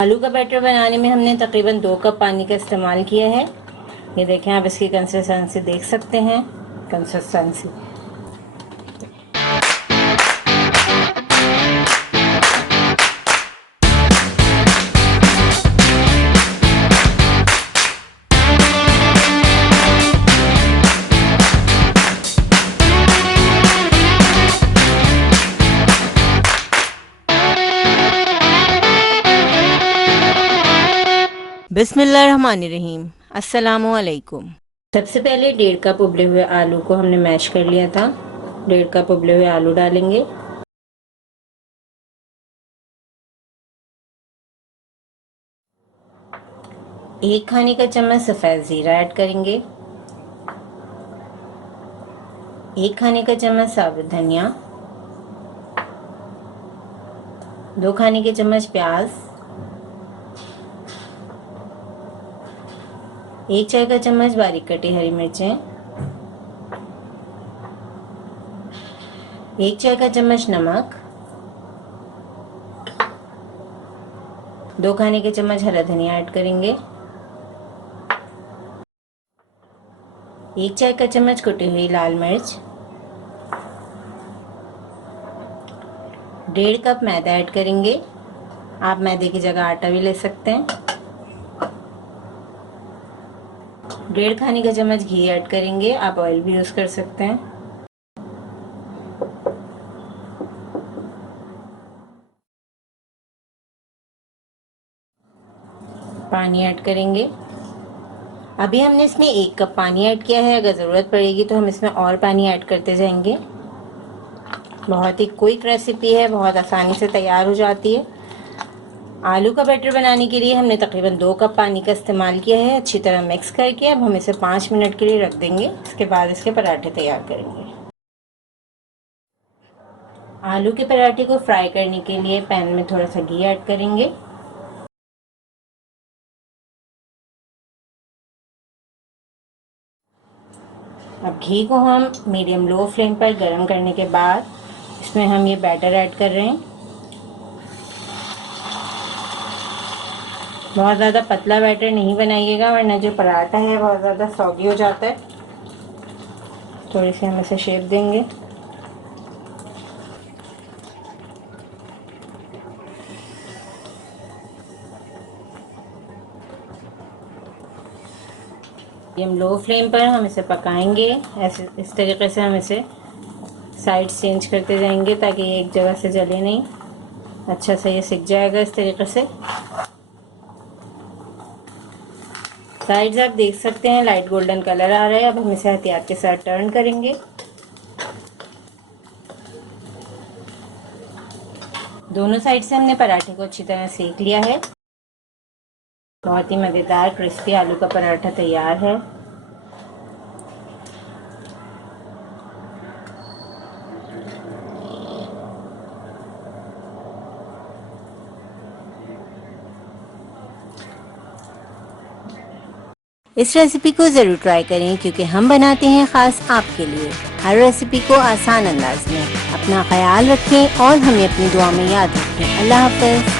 आलू का बैटर बनाने में हमने तकरीबन 2 कप पानी का इस्तेमाल किया है। ये देखें, आप इसकी कंसिस्टेंसी देख सकते हैं। कंसिस्टेंसी बिस्मिल्लाहिर्रहमानिर्रहीम। अस्सलामु अलैकुम। सबसे पहले 1.5 कप उबले हुए आलू को हमने मैश कर लिया था। 1.5 कप उबले हुए आलू डालेंगे। एक खाने का चम्मच सफ़ेद ज़ीरा ऐड करेंगे। 1 खाने का चम्मच साबुत धनिया। 2 खाने के चम्मच प्याज। 1 चाय का चम्मच बारीक कटी हरी मिर्चें। 1 चाय का चम्मच नमक। 2 खाने के चम्मच हरा धनिया ऐड करेंगे। 1 चाय का चम्मच कुटी हुई लाल मिर्च। 1.5 कप मैदा ऐड करेंगे। आप मैदे की जगह आटा भी ले सकते हैं। 1.5 खाने का चम्मच घी ऐड करेंगे। आप ऑयल भी यूज़ कर सकते हैं। पानी ऐड करेंगे। अभी हमने इसमें 1 कप पानी ऐड किया है। अगर ज़रूरत पड़ेगी तो हम इसमें और पानी ऐड करते जाएंगे। बहुत ही क्विक रेसिपी है, बहुत आसानी से तैयार हो जाती है। आलू का बैटर बनाने के लिए हमने तकरीबन 2 कप पानी का इस्तेमाल किया है। अच्छी तरह मिक्स करके अब हम इसे 5 मिनट के लिए रख देंगे। इसके बाद इसके पराठे तैयार करेंगे। आलू के पराठे को फ्राई करने के लिए पैन में थोड़ा सा घी ऐड करेंगे। अब घी को हम मीडियम लो फ्लेम पर गर्म करने के बाद इसमें हम ये बैटर ऐड कर रहे हैं। बहुत ज़्यादा पतला बैटर नहीं बनाइएगा, वरना जो पराठा है बहुत ज़्यादा सॉगी हो जाता है। थोड़ी सी हम इसे शेप देंगे। मीडियम लो फ्लेम पर हम इसे पकाएंगे। ऐसे इस तरीके से हम इसे साइड्स चेंज करते जाएंगे ताकि ये एक जगह से जले नहीं। अच्छा से ये सिक जाएगा इस तरीके से। साइड्स आप देख सकते हैं लाइट गोल्डन कलर आ रहा है। अब हम इसे एहतियात के साथ टर्न करेंगे। दोनों साइड से हमने पराठे को अच्छी तरह सेक लिया है। बहुत ही मज़ेदार क्रिस्पी आलू का पराठा तैयार है। इस रेसिपी को ज़रूर ट्राई करें क्योंकि हम बनाते हैं ख़ास आपके लिए, हर रेसिपी को आसान अंदाज में। अपना ख्याल रखें और हमें अपनी दुआ में याद रखें। अल्लाह हाफ़िज़।